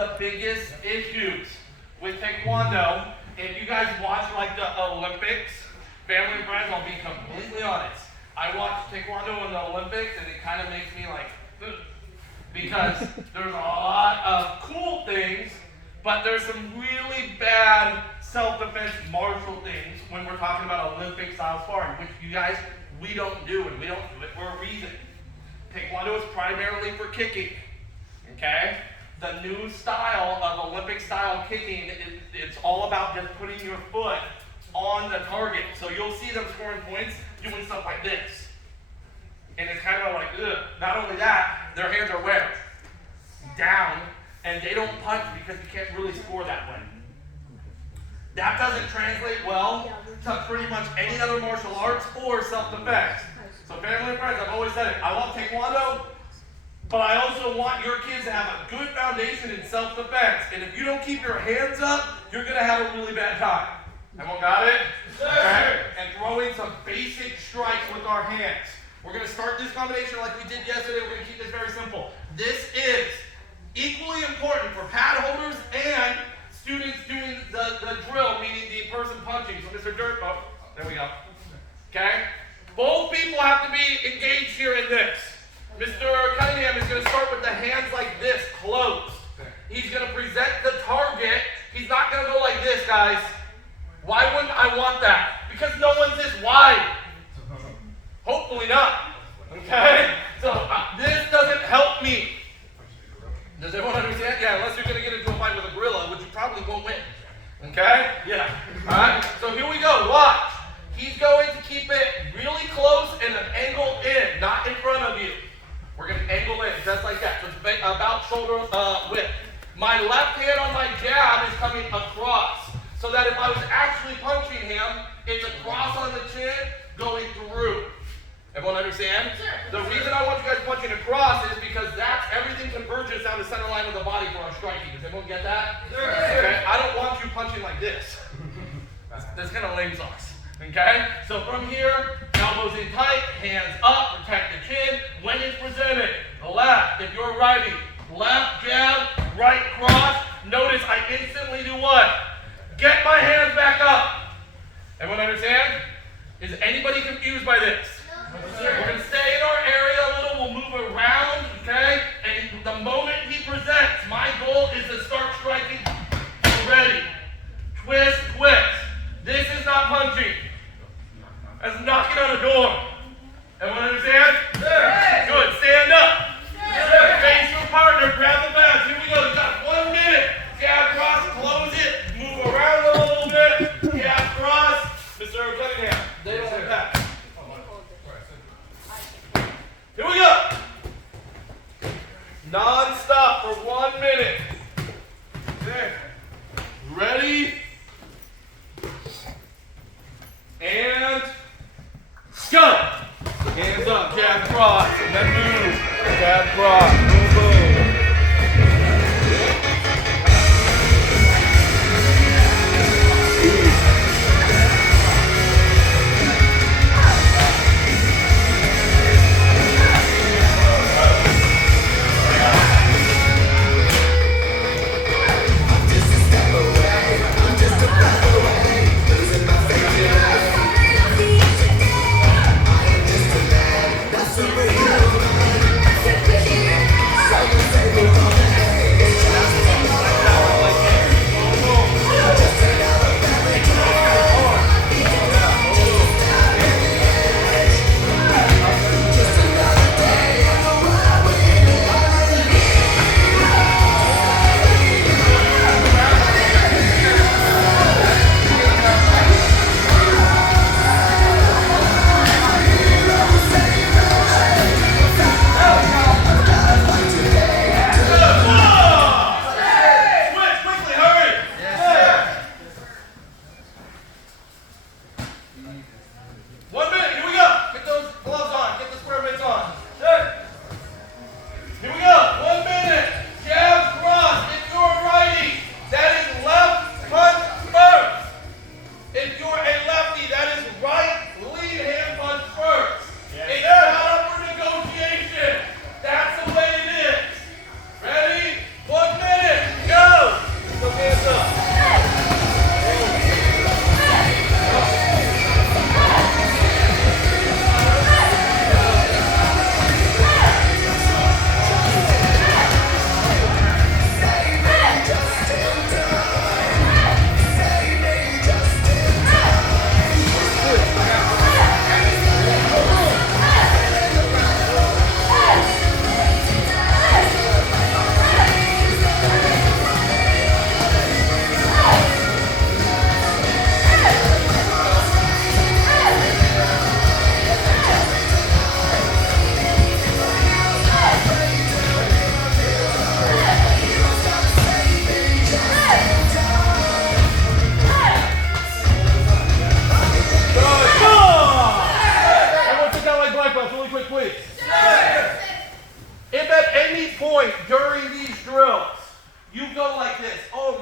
the biggest issues with Taekwondo, if you guys watch like the Olympics, family and friends, I'll be completely honest. I watch Taekwondo in the Olympics and it kind of makes me like, ugh, because there's a lot of cool things, but there's some really bad self-defense martial things when we're talking about Olympic style sparring, which you guys, we don't do, and we don't do it for a reason. Taekwondo is primarily for kicking, okay? The new style of Olympic style kicking, it's all about just putting your foot on the target. So you'll see them scoring points doing stuff like this. And it's kind of like, ugh. Not only that, their hands are where? Down, and they don't punch because you can't really score that way. That doesn't translate well to pretty much any other martial arts or self-defense. So family and friends, I've always said it, I love Taekwondo, but I also want your kids to have a good foundation in self-defense. And if you don't keep your hands up, you're going to have a really bad time. Everyone got it? Okay. And throwing some basic strikes with our hands. We're going to start this combination like we did yesterday. We're going to keep this very simple. This is equally important for pad holders and students doing the drill, meaning the person punching. So Mr. Dirt, oh, there we go. Okay? Both people have to be engaged here in this. Mr. Cunningham is going to start with the hands like this, closed. He's going to present the target. He's not going to go like this, guys. Why wouldn't I want that? Because no one's this wide. Hopefully not. Okay? So this doesn't help me. Does everyone understand? Yeah, unless you're going to get into a fight with a gorilla, which you probably won't win. Okay? Yeah. All right? So here we go. Watch. He's going to keep it really close and an angle in, not in front of you. We're going to angle in, just like that. So it's about shoulder width. My left hand on my jab is coming across, so that if I was actually punching him, it's across on the chin, going through. Everyone understand? Sure. The reason I want you guys punching across is because that's everything converges down the center line of the body for our striking. Does everyone get that? Sure. Okay? I don't want you punching like this. That's kind of lame sauce. Okay? So from here, elbows in tight, hands up, protect the chin. When it's presented, the left, if you're righty, left jab, right cross. Notice I instantly do what? Get my hands back up. Everyone understand? Is anybody confused by this? We're going to stay in our area a little. We'll move around, okay? And the moment he presents, my goal is to start striking. Ready. Twist, twist. This is not punching. That's knocking on a door. Everyone understand? Yes. Good. Stand up. Yes. Face your partner. Grab the bats. Here we go. You got 1 minute. Jab cross. Close it. Move around a little bit. Jab cross. Mr. Cunningham. They don't like that. Here we go. Non-stop for 1 minute. There. Ready? And go. Hands up, jab cross, and then move. Jab cross, boom, boom.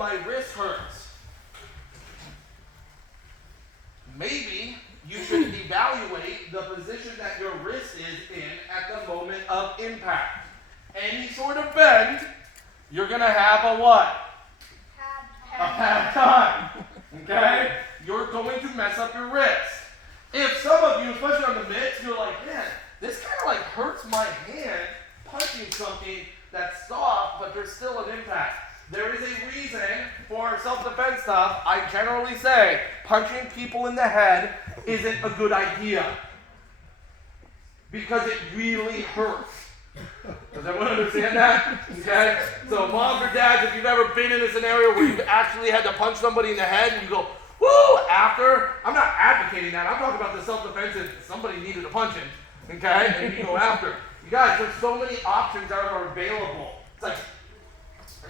my wrist hurts. Maybe you should evaluate the position that your wrist is in at the moment of impact. Any sort of bend, you're going to have a what? A bad time. Okay? You're going to mess up your wrist. If some of you, especially on the mitts, you're like, man, this kind of like hurts my hand punching something that's soft, but there's still an impact. There is a reason for self-defense stuff. I generally say punching people in the head isn't a good idea because it really hurts. Does everyone understand that? Okay? So moms or dads, if you've ever been in a scenario where you've actually had to punch somebody in the head and you go, woo, after, I'm not advocating that. I'm talking about the self-defense if somebody needed a punching, okay? And you go after. You guys, there's so many options that are available. It's like,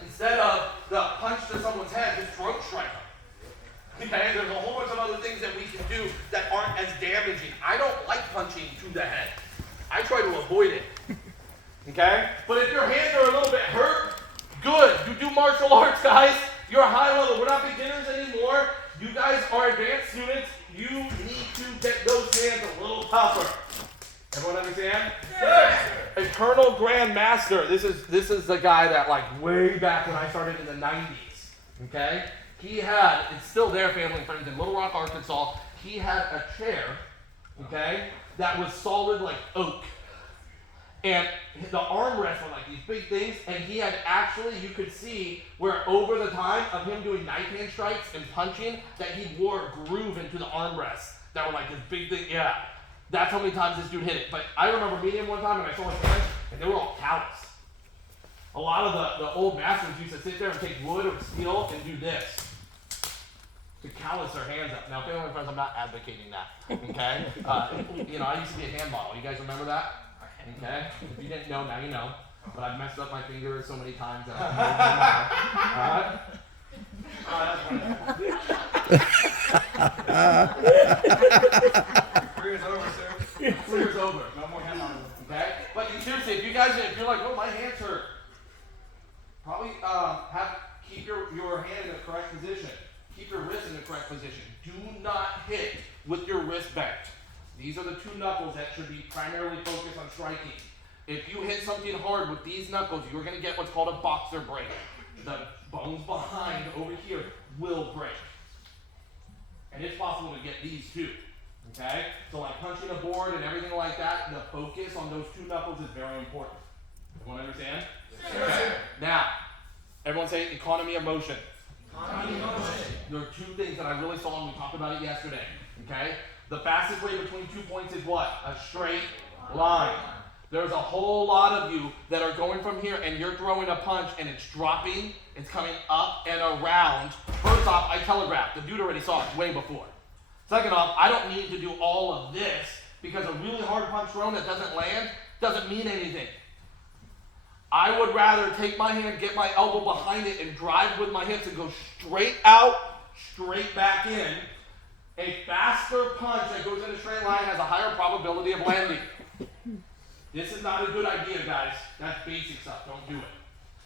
instead of the punch to someone's head, just throat strike them. Okay? There's a whole bunch of other things that we can do that aren't as damaging. I don't like punching to the head. I try to avoid it. Okay? But if your hands are a little bit hurt, good. You do martial arts, guys. You're high level. We're not beginners anymore. You guys are advanced students. You need to get those hands a little tougher. Everyone understand? Yes. A Colonel Grand Master. This is the guy that like way back when I started in the 90s. Okay? He had, it's still there, family and friends, in Little Rock, Arkansas. He had a chair, okay, that was solid like oak. And the armrests were like these big things, and he had actually, you could see where over the time of him doing knife hand strikes and punching, that he wore a groove into the armrests that were like this big thing. Yeah, that's how many times this dude hit it. But I remember meeting him one time, and I saw his hands, and they were all calloused. A lot of the old masters used to sit there and take wood or steel and do this to callous their hands up. Now, family and friends, I'm not advocating that, okay? I used to be a hand model. You guys remember that? Okay? If you didn't know, now you know. But I've messed up my fingers so many times that I Career's over, sir. Career's over. No more hand models. Okay? But seriously, if you're like, oh, my hands hurt, probably keep your hand in the correct position. Keep your wrist in the correct position. Do not hit with your wrist bent. These are the two knuckles that should be primarily focused on striking. If you hit something hard with these knuckles, you're going to get what's called a boxer break. The bones behind over here will break. And it's possible to get these too. Okay? So like punching a board and everything like that, the focus on those two knuckles is very important. Everyone understand? Yes. Okay. Now, everyone say economy of motion. Economy of motion. There are two things that I really saw and we talked about it yesterday. Okay? The fastest way between 2 points is what? A straight line. There's a whole lot of you that are going from here and you're throwing a punch and it's dropping, it's coming up and around. First off, I telegraphed. The dude already saw it way before. Second off, I don't need to do all of this because a really hard punch thrown that doesn't land doesn't mean anything. I would rather take my hand, get my elbow behind it and drive with my hips and go straight out, straight back in. A faster punch that goes in a straight line has a higher probability of landing. This is not a good idea, guys. That's basic stuff. Don't do it.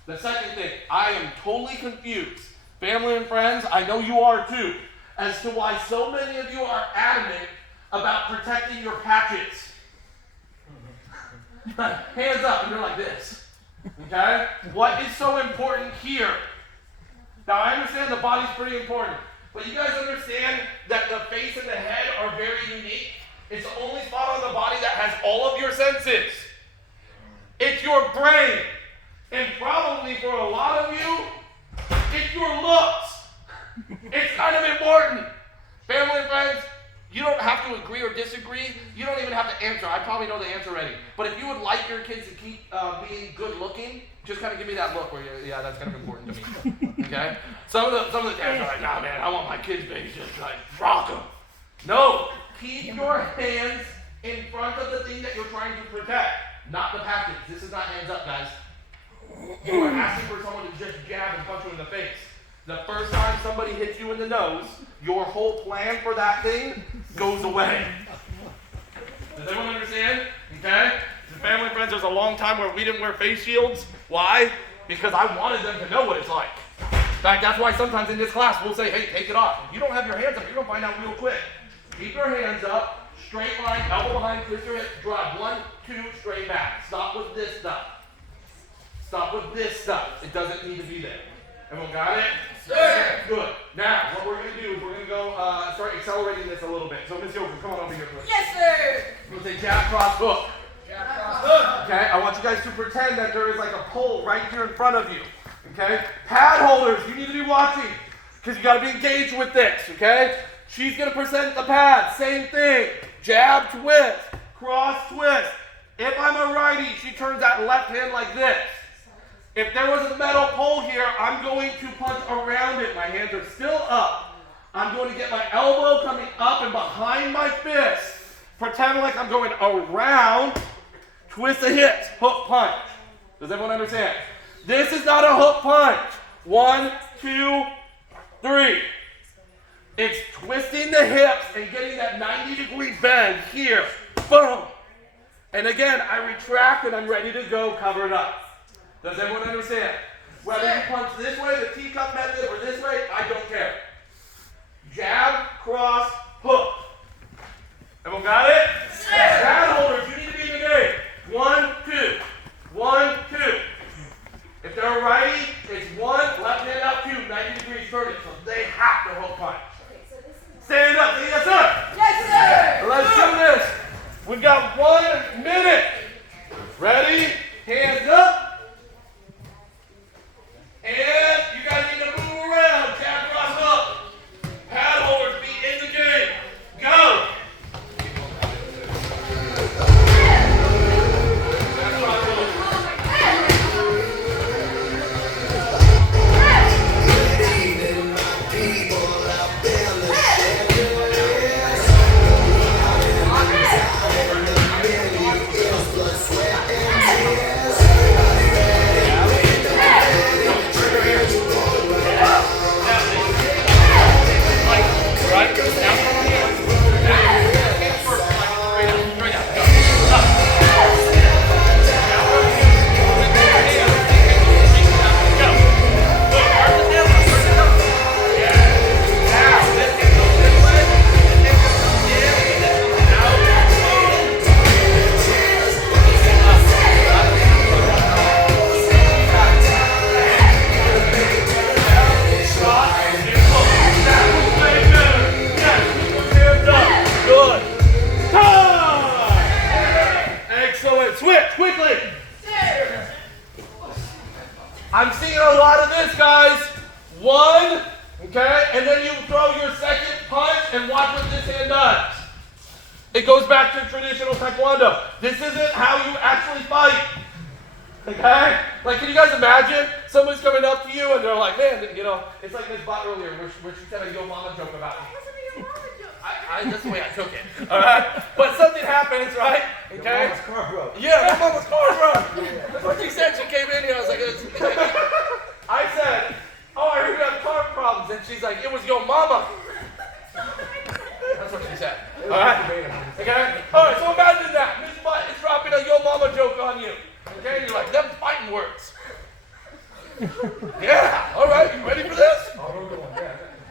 The second thing, I am totally confused. Family and friends, I know you are too, as to why so many of you are adamant about protecting your patches. Hands up, and you're like this. Okay? What is so important here? Now, I understand the body's pretty important. But you guys understand that the face and the head are very unique? It's the only spot on the body that has all of your senses. It's your brain. And probably for a lot of you, it's your looks. It's kind of important. Family and friends, you don't have to agree or disagree. You don't even have to answer. I probably know the answer already. But if you would like your kids to keep being good looking, just kind of give me that look where yeah, that's kind of important to me. Okay? Some of the dads are like, nah, man, I want my kids' babies just like rock them. No, keep your hands in front of the thing that you're trying to protect, not the package. This is not hands up, guys. You are asking for someone to just jab and punch you in the face. The first time somebody hits you in the nose, your whole plan for that thing goes away. Does everyone understand? Okay? The family and friends, there's a long time where we didn't wear face shields. Why? Because I wanted them to know what it's like. In fact, that's why sometimes in this class we'll say, hey, take it off. If you don't have your hands up, you're going to find out real quick. Keep your hands up, straight line, elbow behind, twist your hips, drive. 1, 2, straight back. Stop with this stuff. Stop with this stuff. It doesn't need to be there. Everyone got it? Sir. Good. Now, what we're going to do is we're going to go start accelerating this a little bit. So, Miss Yoker, come on over here, please. Yes, sir. We'll say jab, cross, hook. Jab, cross, hook. Okay? I want you guys to pretend that there is like a pole right here in front of you. Okay? Pad holders, you need to be watching because you got to be engaged with this. Okay? She's going to present the pad. Same thing. Jab, twist. Cross, twist. If I'm a righty, she turns that left hand like this. If there was a metal pole here, I'm going to punch around it. My hands are still up. I'm going to get my elbow coming up and behind my fist. Pretend like I'm going around. Twist the hips. Hook punch. Does everyone understand? This is not a hook punch. 1, 2, 3. It's twisting the hips and getting that 90-degree bend here. Boom. And again, I retract and I'm ready to go, cover it up. Does everyone understand? Whether you punch this way, the teacup method, or this way, I don't care. Jab, cross, hook. Everyone got it? Pad holders, you need to be in the game. 1, 2. 1, 2. If they're a righty, it's 1, left hand out, 2, 90 degrees turning. So they have to hook punch. Stand up, say yes, sir. Yes, sir. Let's do this. We've got 1 minute. Ready? Hands up. And you guys need to move around. Jab, cross, hook. Pad holders, be in the game. Go. I'm seeing a lot of this, guys. 1, okay, and then you throw your second punch and watch what this hand does. It goes back to traditional Taekwondo. This isn't how you actually fight. Okay? Like, can you guys imagine somebody's coming up to you and they're like, man, you know, it's like this bot earlier where she said a yo mama joke about me. That's the way I took it. All right? But something happens, right? Okay? Your mama's car broke. Yeah, my mama's car broke. That's what she said. She came in here. I was like, I said, oh, I heard you have car problems. And she's like, it was your mama. That's what she said. All right? Okay? All right, so imagine that. Miss Butt is dropping a yo mama joke on you. Okay? And you're like, them fighting words. Yeah. All right, you ready for this?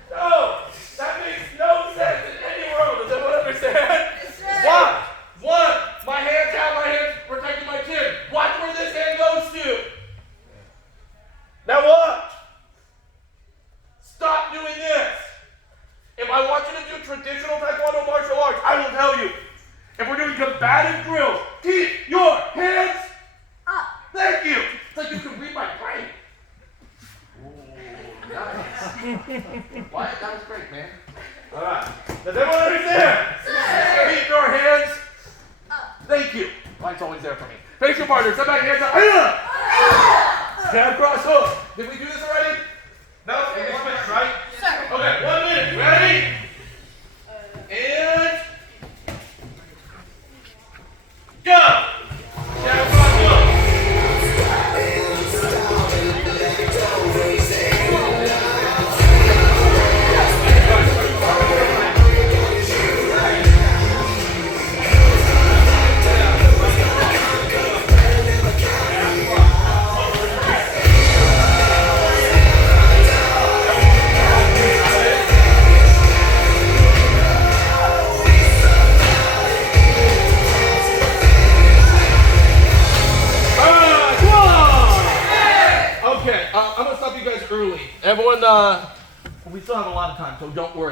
No. That makes no sense in any world. Does everyone understand? Yes, One. My hands out, my hands protecting my chin. Watch where this hand goes to. Now what? Stop doing this. If I want you to do traditional Taekwondo martial arts, I will tell you. If we're doing combative drills, keep your hands up. Thank you. It's like you can read my brain. Nice. Wyatt, that was great, man. All right. Does everyone understand? Keep your hands up. Thank you. Mike's always there for me. Face your partner. Step back, hands up. Jab, cross, hook. Did we do this already? No? And they switch, right? Sir. Okay, 1 minute. Ready? And go. Jab, cross, hook. I'm gonna stop you guys early. Everyone, we still have a lot of time, so don't worry.